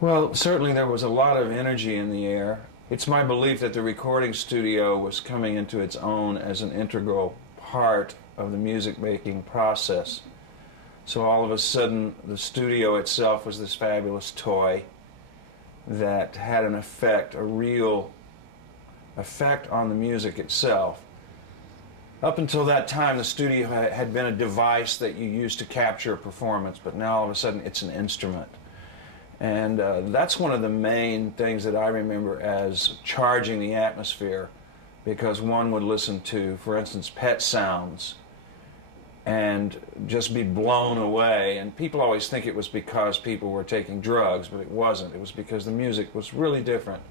Well, certainly there was a lot of energy in the air. It's my belief that the recording studio was coming into its own as an integral part of the music-making process. So all of a sudden, the studio itself was this fabulous toy that had an effect, a real effect on the music itself. Up until that time, the studio had been a device that you used to capture a performance, but now all of a sudden it's an instrument. And that's one of the main things that I remember as charging the atmosphere, because one would listen to, for instance, Pet Sounds and just be blown away. And people always think it was because people were taking drugs, but it wasn't. It was because the music was really different.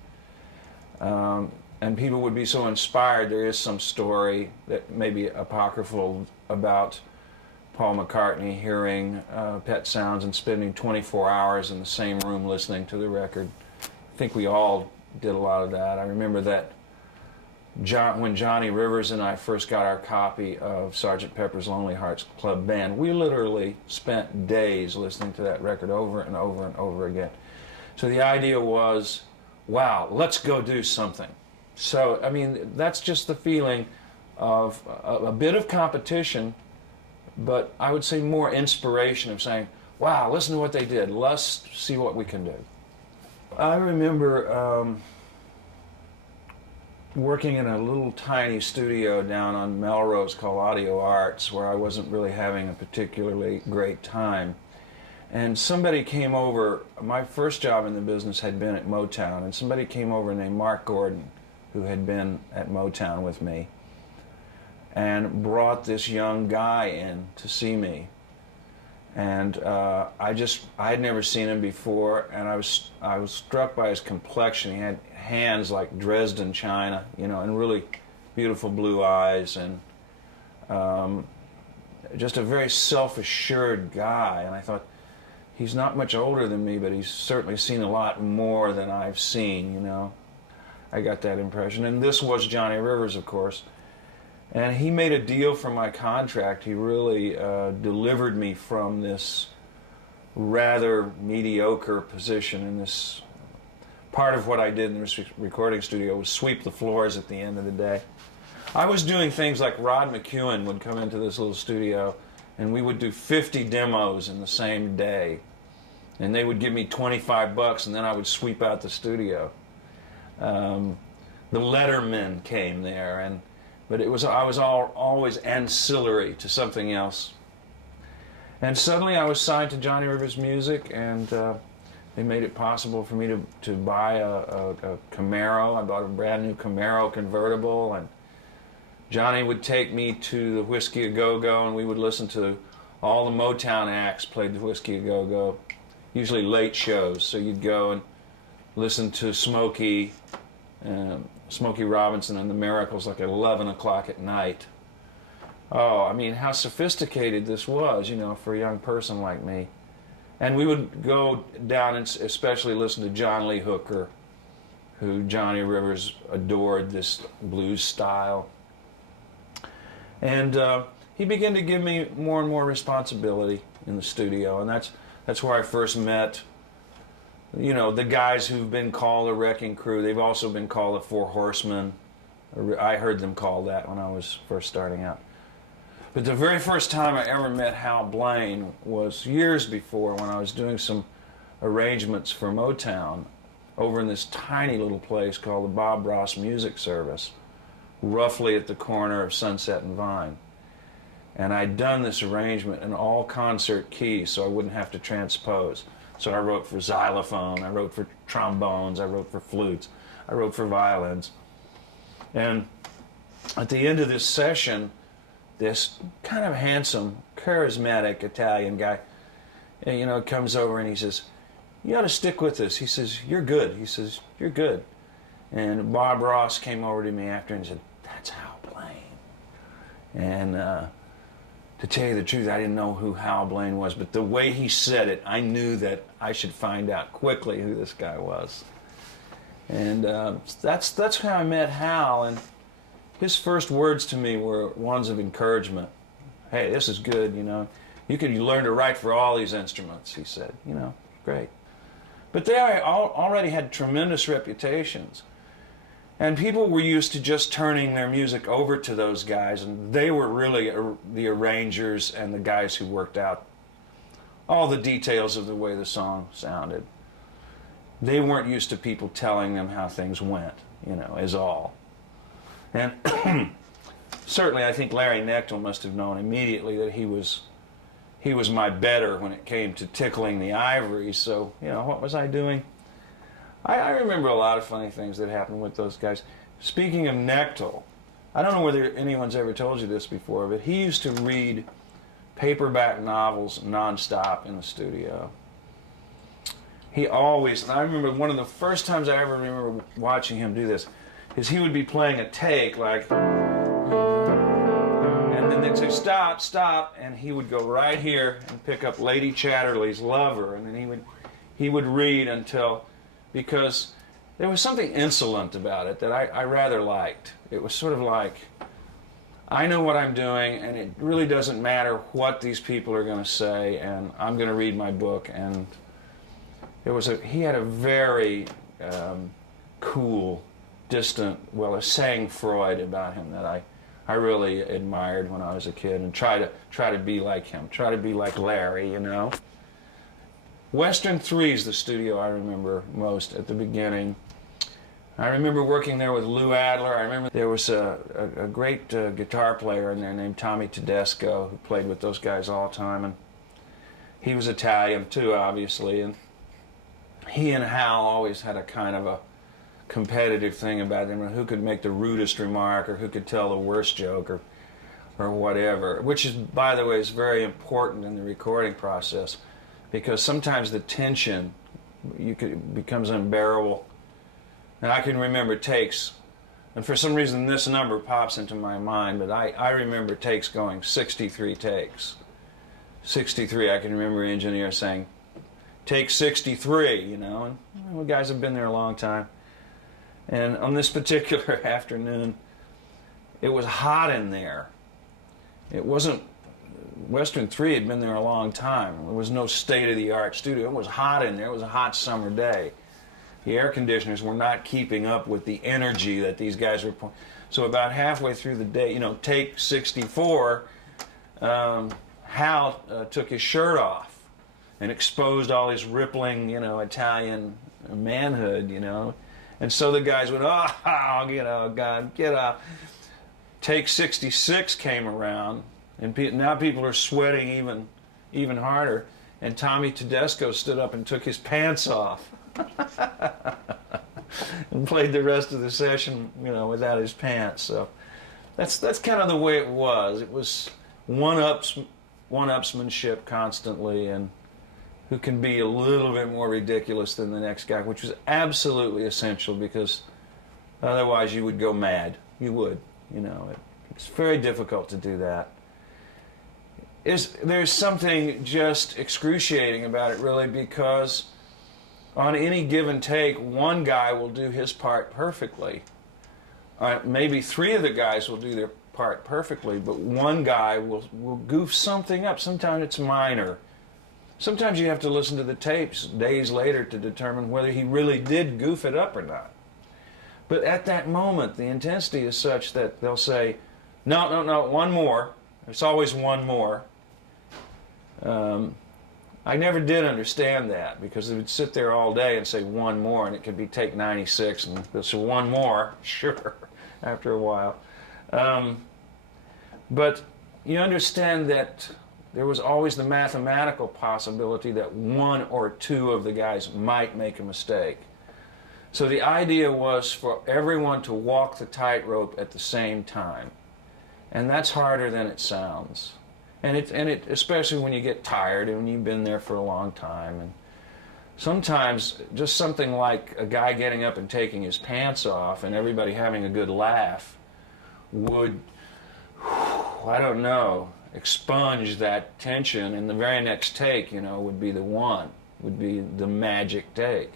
And people would be so inspired. There is some story that may be apocryphal about Paul McCartney hearing Pet Sounds and spending 24 hours in the same room listening to the record. I think we all did a lot of that. I remember that when Johnny Rivers and I first got our copy of Sgt. Pepper's Lonely Hearts Club Band, we literally spent days listening to that record over and over and over again. So the idea was, wow, let's go do something. So, I mean, that's just the feeling of a bit of competition, but I would say more inspiration of saying, wow, listen to what they did. Let's see what we can do. I remember working in a little tiny studio down on Melrose called Audio Arts, where I wasn't really having a particularly great time. And somebody came over. My first job in the business had been at Motown, and somebody came over named Mark Gordon, who had been at Motown with me, and brought this young guy in to see me. And I had never seen him before, and I was struck by his complexion. He had hands like Dresden china, you know, and really beautiful blue eyes, and just a very self-assured guy. And I thought, he's not much older than me, but he's certainly seen a lot more than I've seen, you know. I got that impression. And this was Johnny Rivers, of course. And he made a deal for my contract. He really delivered me from this rather mediocre position in this. Part of what I did in this recording studio was sweep the floors at the end of the day. I was doing things like Rod McEwen would come into this little studio, and we would do 50 demos in the same day. And they would give me $25, and then I would sweep out the studio. The Lettermen came there, but I was always ancillary to something else. And suddenly I was signed to Johnny Rivers Music, and they made it possible for me to buy a Camaro. I bought a brand new Camaro convertible, and Johnny would take me to the Whiskey A Go-Go, and we would listen to all the Motown acts played the Whiskey A Go-Go, usually late shows. So you'd go and listen to Smokey Robinson and the Miracles like at 11 o'clock at night. Oh, I mean, how sophisticated this was, you know, for a young person like me. And we would go down and especially listen to John Lee Hooker, who Johnny Rivers adored this blues style. And he began to give me more and more responsibility in the studio, and that's where I first met, you know, the guys who've been called the Wrecking Crew. They've also been called the Four Horsemen. I heard them called that when I was first starting out. But the very first time I ever met Hal Blaine was years before, when I was doing some arrangements for Motown over in this tiny little place called the Bob Ross Music Service, roughly at the corner of Sunset and Vine. And I'd done this arrangement in all concert keys so I wouldn't have to transpose. So I wrote for xylophone, I wrote for trombones, I wrote for flutes, I wrote for violins. And at the end of this session, this kind of handsome, charismatic Italian guy, you know, comes over and he says, "You ought to stick with this." He says, "You're good." He says, "You're good." And Bob Ross came over to me after and said, "That's Hal Blaine." And to tell you the truth, I didn't know who Hal Blaine was, but the way he said it, I knew that I should find out quickly who this guy was. And that's how I met Hal, and his first words to me were ones of encouragement. "Hey, this is good, you know. You can learn to write for all these instruments," he said. You know, great. But they already had tremendous reputations. And people were used to just turning their music over to those guys, and they were really the arrangers and the guys who worked out all the details of the way the song sounded. They weren't used to people telling them how things went, you know, is all. And certainly I think Larry Knechtel must have known immediately that he was my better when it came to tickling the ivory. So, you know, what was I doing? I remember a lot of funny things that happened with those guys. Speaking of Knechtel, I don't know whether anyone's ever told you this before, but he used to read paperback novels nonstop in the studio. He always, and I remember one of the first times I ever remember watching him do this, is he would be playing a take like, and then they'd say, stop, stop, and he would go right here and pick up Lady Chatterley's Lover, and then he would read until, because there was something insolent about it that I rather liked. It was sort of like, I know what I'm doing, and it really doesn't matter what these people are going to say, and I'm going to read my book. And he had a very cool, distant, well, a sang-froid about him that I really admired when I was a kid, and try to be like him, try to be like Larry, you know. Western 3 is the studio I remember most at the beginning. I remember working there with Lou Adler. I remember there was a great guitar player in there named Tommy Tedesco who played with those guys all the time, and he was Italian too, obviously, and he and Hal always had a kind of a competitive thing about them, who could make the rudest remark or who could tell the worst joke or whatever, which is, by the way, is very important in the recording process, because sometimes the tension becomes unbearable. And I can remember takes, and for some reason this number pops into my mind, but I remember takes going 63 takes. 63, I can remember engineers saying, take 63, you know, and well, guys have been there a long time. And on this particular afternoon, it was hot in there. It wasn't, Western 3 had been there a long time. There was no state-of-the-art studio. It was hot in there. It was a hot summer day. The air conditioners were not keeping up with the energy that these guys were putting. So about halfway through the day, you know, take 64, Hal took his shirt off and exposed all his rippling, you know, Italian manhood, you know. And so the guys went, oh, you know, God, get up. Take 66 came around, and now people are sweating even harder. And Tommy Tedesco stood up and took his pants off. And played the rest of the session, you know, without his pants. So that's kind of the way it was. It was one-upsmanship constantly, and who can be a little bit more ridiculous than the next guy, which was absolutely essential, because otherwise you would go mad. You would, you know. It's very difficult to do that. There's something just excruciating about it, really, because on any given take, one guy will do his part perfectly. Maybe three of the guys will do their part perfectly, but one guy will goof something up. Sometimes it's minor. Sometimes you have to listen to the tapes days later to determine whether he really did goof it up or not. But at that moment, the intensity is such that they'll say, no, one more. There's always one more. I never did understand that, because they would sit there all day and say one more, and it could be take 96, and they'll say one more, sure, after a while. But you understand that there was always the mathematical possibility that one or two of the guys might make a mistake. So the idea was for everyone to walk the tightrope at the same time. And that's harder than it sounds. And it especially when you get tired and when you've been there for a long time. And sometimes just something like a guy getting up and taking his pants off and everybody having a good laugh would, I don't know, expunge that tension, and the very next take, you know, would be the magic take.